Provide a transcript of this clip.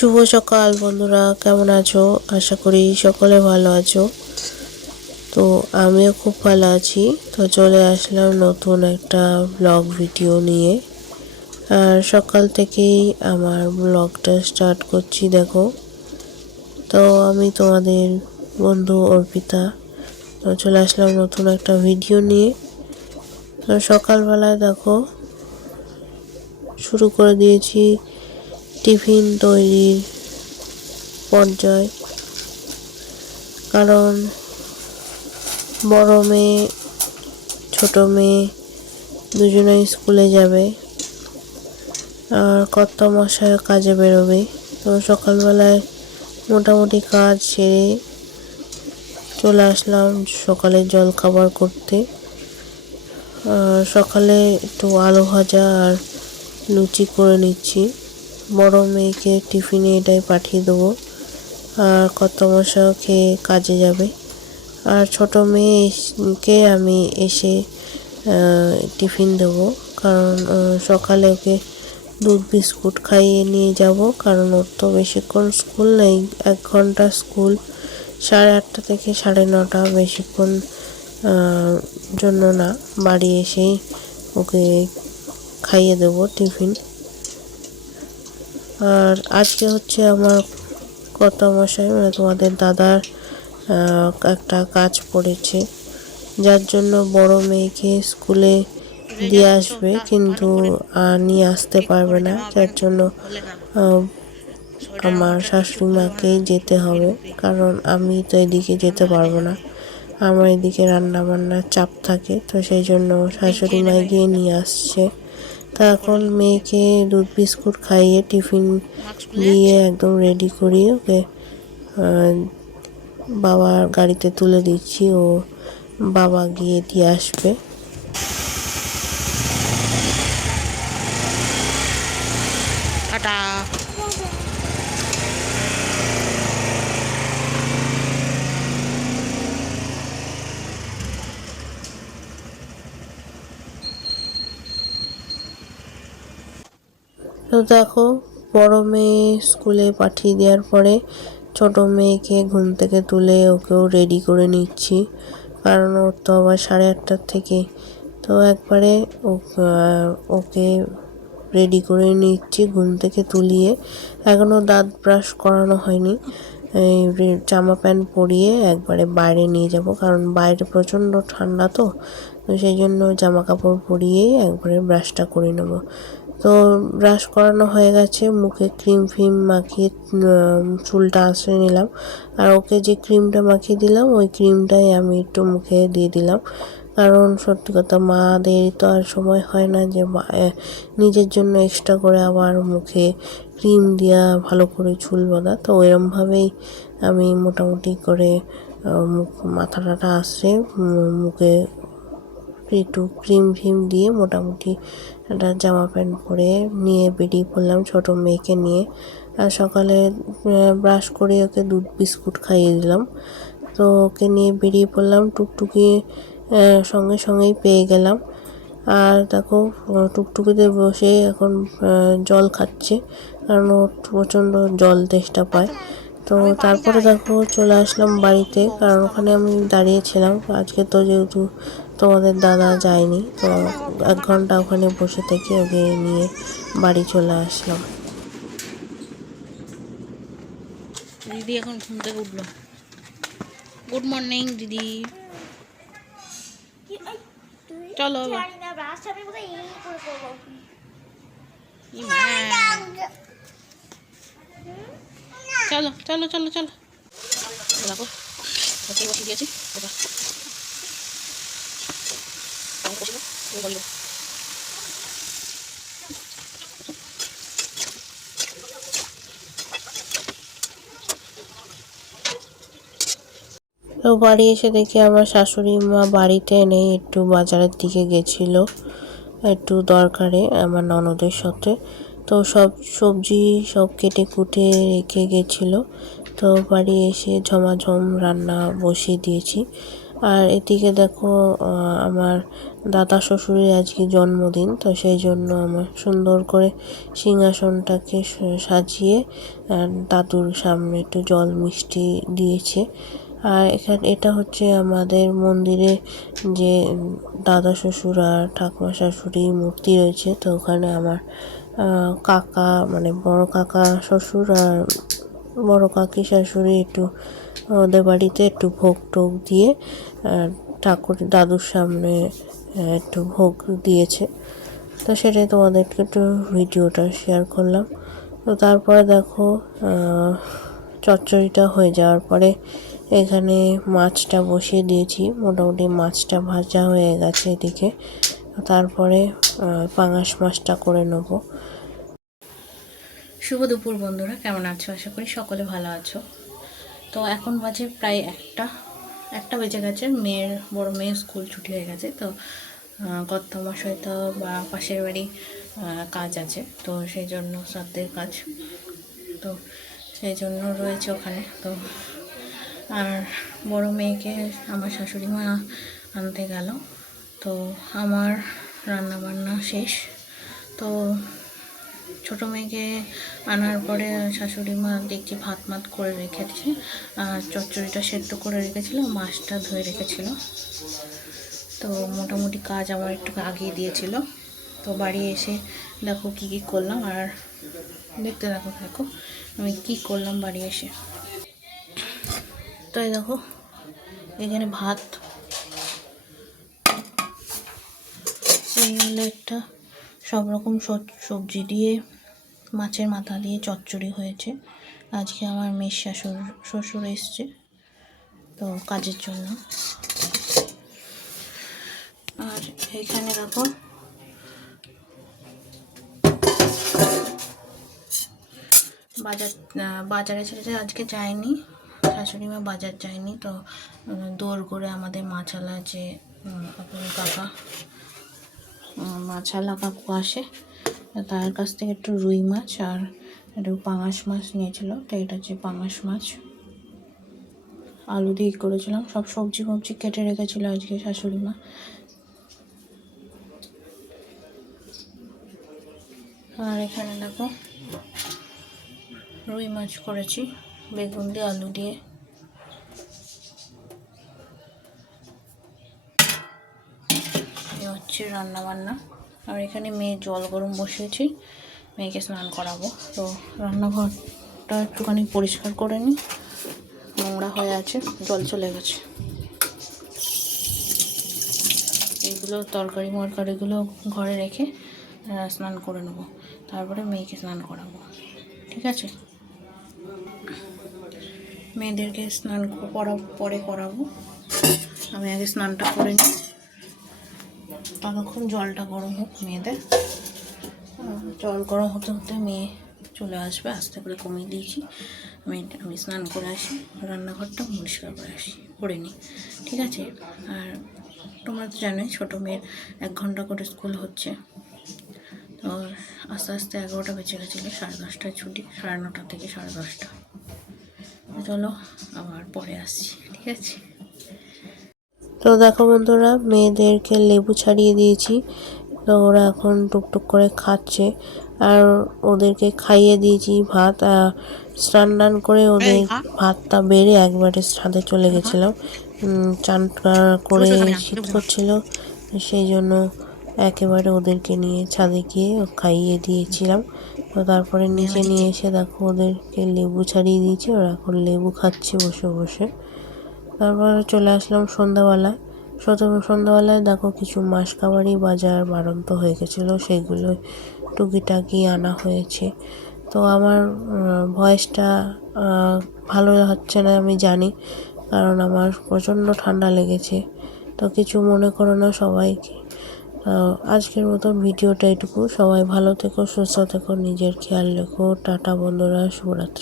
শুভ সকাল বন্ধুরা, কেমন আছো? আশা করি সকলে ভালো আছো। তো আমিও খুব ভালো আছি। তো চলে আসলাম নতুন একটা ব্লগ ভিডিও নিয়ে। আর সকাল থেকেই আমার ব্লগটা স্টার্ট করছি, দেখো। তো আমি তোমাদের বন্ধু অর্পিতা। তো চলে আসলাম নতুন একটা ভিডিও নিয়ে। তো সকালবেলায় দেখো, শুরু করে দিয়েছি টিফিন তৈরির পর্যায়। কারণ বড় মেয়ে, ছোট মেয়ে দুজনেই স্কুলে যাবে আর কর্ত মশাই কাজে বেরোবে। তো সকালবেলায় মোটামুটি কাজ সেরে চলে আসলাম সকালে জল খাবার করতে সকালে একটু আলু ভাজা আর লুচি করে নিচ্ছি। বড় মেয়েকে টিফিনে এটাই পাঠিয়ে দেবো। আর কত মশাও খেয়ে কাজে যাবে। আর ছোট মেয়েকে আমি এসে টিফিন দেবো। কারণ সকালে ওকে দুধ, বিস্কুট খাইয়ে নিয়ে যাব। কারণ ওর তো বেশিক্ষণ স্কুল নেই। এক ঘণ্টা স্কুল সাড়ে আটটা থেকে সাড়ে নটা বেশিক্ষণ জন্য না। বাড়ি এসেই ওকে খাইয়ে দেবো টিফিন। আর আজকে হচ্ছে আমার কত মশাই মানে তোমাদের দাদার একটা কাজ পড়েছে। যার জন্য বড় মেয়েকে স্কুলে দিয়ে আসবে, কিন্তু নিয়ে আসতে পারবে না। যার জন্য আমার শাশুড়ি মাকেই যেতে হবে, কারণ আমি তো এদিকে যেতে পারব না। আমার এদিকে রান্না বান্নার চাপ থাকে, তো সেই জন্য শাশুড়ি মা গিয়ে নিয়ে আসছে। তা এখন মেয়েকে দুধ বিস্কুট খাইয়ে টিফিন দিয়ে একদম রেডি করিয়ে ওকে। বাবার গাড়িতে তুলে দিচ্ছি, ও বাবা গিয়ে দিয়ে আসবে। দেখো, বড় মেয়ে স্কুলে পাঠিয়ে দেওয়ার পরে ছোট মেয়েকে ঘুম থেকে তুলে ওকেও রেডি করে নিচ্ছি। কারণ ওর তো আবার সাড়ে আটটার থেকে। তো একবারে ওকে রেডি করে নিচ্ছি ঘুম থেকে তুলিয়ে। এখনও দাঁত ব্রাশ করানো হয়নি। এই জামা প্যান্ট পরিয়ে একবারে বাইরে নিয়ে যাব। কারণ বাইরে প্রচণ্ড ঠান্ডা তো। তো সেই জন্য জামা কাপড় পরিয়েই একবারে ব্রাশটা করে নেব। তো ব্রাশ করানো হয়ে গেছে, মুখে ক্রিম ফিম মাখিয়ে চুলটা আঁচড়ে নিলাম। আর ওকে যে ক্রিমটা মাখিয়ে দিলাম, ওই ক্রিমটাই আমি একটু মুখে দিয়ে দিলাম। কারণ সত্যি কথা, মাদের তো আর সময় হয় না যে নিজের জন্য এক্সট্রা করে আবার মুখে ক্রিম দেওয়া ভালো করে চুল বাঁধা। তো এরমভাবেই আমি মোটামুটি করে মুখ মাথা টাথা আসছে মুখে একটু ক্রিম ফিম দিয়ে মোটামুটি একটা জামা প্যান্ট পরে নিয়ে বেরিয়ে পড়লাম ছোট মেয়েকে নিয়ে। আর সকালে ব্রাশ করে ওকে দুধ বিস্কুট খাইয়ে দিলাম। তো ওকে নিয়ে বেরিয়ে পড়লাম টুকটুকি সঙ্গে সঙ্গেই পেয়ে গেলাম। আর দেখো টুকটুকিতে বসে এখন জল খাচ্ছে কারণ ও প্রচণ্ড জল তেষ্টা পায়। তো তারপরে দেখো চলে আসলাম বাড়িতে কারণ ওখানে আমি দাঁড়িয়েছিলাম আজকে তো যেহেতু তোমাদের দাদা যায়নি, তো এক ঘণ্টা ওখানে বসে থেকে ওকে নিয়ে বাড়ি চলে আসলাম। দিদি এখন ঘুম থেকে উঠল। গুড মর্নিং দিদি। চলো। চলো চলো চলো চলো। দেখো বসে এবার তো বাড়ি এসে দেখি আমার শাশুড়ি মা বাড়িতে নেই, একটু বাজারের দিকে গেছিল, একটু দরকারে আমার ননদের সাথে। তো সব সবজি সব কেটে কুটে রেখে গেছিল। তো বাড়ি এসে ঝমাঝম রান্না বসিয়ে দিয়েছি। আর এদিকে দেখো আমার দাদা শ্বশুরের আজকে জন্মদিন, তো সেই জন্য আমার সুন্দর করে সিংহাসনটাকে সাজিয়ে দাদুর সামনে একটু জল মিষ্টি দিয়েছে। আর এখানে, এটা হচ্ছে আমাদের মন্দিরে যে দাদা শ্বশুর আর ঠাকুমা শাশুড়ির মূর্তি রয়েছে, তো ওখানে আমার কাকা মানে বড় কাকা শ্বশুর আর বড় কাকি শাশুড়ি একটু ওদের বাড়িতে একটু ভোগ টোগ দিয়ে ঠাকুর দাদুর সামনে একটু ভোগ দিয়েছে। তো সেটাই তোমাদেরকে একটু ভিডিওটা শেয়ার করলাম। তো তারপরে দেখো চচ্চড়িটা হয়ে যাওয়ার পরে এখানে মাছটা বসিয়ে দিয়েছি। মোটামুটি মাছটা ভাজা হয়ে গেছে এদিকে। তারপরে পাঙাশ মাছটা করে নেব। শুভ দুপুর বন্ধুরা কেমন আছো? আশা করি সকলে ভালো আছো। তো এখন বাজে প্রায় একটা একটা বেজে গেছে মেয়ের বড় মেয়ের স্কুল ছুটি হয়ে গেছে তো আহ, কর্তামশাই তো বা পাশের বাড়ি কাজ আছে তো সেই জন্য শ্রাদ্ধের কাজ। তো সেই জন্য রয়েছে ওখানে তো আর বড় মেয়েকে আমার শাশুড়ি মা আনতে গেল তো আমার রান্নাবান্না শেষ তো ছোটো মেয়েকে আনার পরে শাশুড়ি মা দেখছি ভাত মাত করে রেখেছে। আর চচ্চড়িটা সেদ্ধ করে রেখেছিল, মাছটা ধুয়ে রেখেছিল। তো মোটামুটি কাজ আমার একটু আগিয়ে দিয়েছিল। তো বাড়ি এসে দেখো কী কী করলাম, আর দেখতে দেখো দেখো আমি কী করলাম বাড়ি এসে। তো দেখো, এখানে ভাত একটা সব রকম সব- সবজি দিয়ে, মাছের মাথা দিয়ে চচ্চড়ি হয়েছে। আজকে আমার মেয়ের শাশুর শ্বশুর এসছে, তো কাজের জন্য। আর এখানে দেখো, বাজার বাজারে ছেড়ে আজকে যায়নি। শাশুড়ি মা বাজার যায়নি, তো দৌড় করে আমাদের মাছালা যে কাকা। মাছালা কাকু আসে তার কাছ থেকে একটু রুই মাছ আর একটু পাঙাশ মাছ নিয়েছিল। তো এটা হচ্ছে পাঙাশ মাছ। আলু দিয়ে করেছিলাম। সব সবজি ফবজি কেটে রেখেছিল আজকে শাশুড়ি মা। আর এখানে দেখো, রুই মাছ করেছি, বেগুন দিয়ে, আলু দিয়ে। হচ্ছে রান্না বান্না আর এখানে মেয়ে জল গরম বসিয়েছি, মেয়েকে স্নান করাবো। তো রান্নাঘরটা একটুখানি পরিষ্কার করে নিই। নোংরা হয়ে আছে, জল চলে গেছে। এগুলো তরকারি মরকারিগুলো ঘরে রেখে স্নান করে নেব। তারপরে মেয়েকে স্নান করাবো। ঠিক আছে? মেয়েদেরকে স্নান করা পরে করাবো। আমি আগে স্নানটা করে নিই। ততক্ষণ জলটা গরম হোক মেয়েদের। জল গরম হতে হতে মেয়ে চলে আসবে, আস্তে করে কমিয়ে দিয়েছি। আমি আমি স্নান করে আসি, রান্নাঘরটা পরিষ্কার করে আসি, করে নিই, ঠিক আছে? আর তোমরা তো জানোই ছোটো মেয়ের এক ঘণ্টা করে স্কুল হচ্ছে। তো আস্তে আস্তে এগারোটা বেজে গেছিল, সাড়ে দশটায় ছুটি, সাড়ে নটা থেকে সাড়ে দশটা। চলো আবার পরে আসছি, ঠিক আছে? তো দেখো বন্ধুরা মেয়েদেরকে লেবু ছাড়িয়ে দিয়েছি। তো ওরা এখন টুকটুক করে খাচ্ছে। আর ওদেরকে খাইয়ে দিয়েছি ভাত। আর স্নান টান করে ওদের ভাতটা বেড়ে একবারে ছাদে চলে গেছিলাম চান করে শীত করছিল। সেই জন্য একেবারে ওদেরকে নিয়ে ছাদে গিয়ে খাইয়ে দিয়েছিলাম। তো তারপরে নিচে নিয়ে এসে দেখো ওদেরকে লেবু ছাড়িয়ে দিয়েছি। ওরা এখন লেবু খাচ্ছে বসে বসে। তারপরে চলে আসলাম সন্ধ্যাবেলায়। সন্ধ্যা- সন্ধ্যাবেলায় দেখো কিছু মাসকাবারি বাজার বাড়ন্ত হয়ে গেছিল সেগুলো টুকিটাকি আনা হয়েছে। তো আমার ভয়েসটা ভালো হচ্ছে না আমি জানি, কারণ আমার প্রচণ্ড ঠান্ডা লেগেছে। তো কিছু মনে করো না সবাইকে আজকের মতন ভিডিওটা এটুকু। সবাই ভালো থেকো, সুস্থ থেকো, নিজের খেয়াল রেখো। টাটা বন্ধুরা, শুভরাত্রি।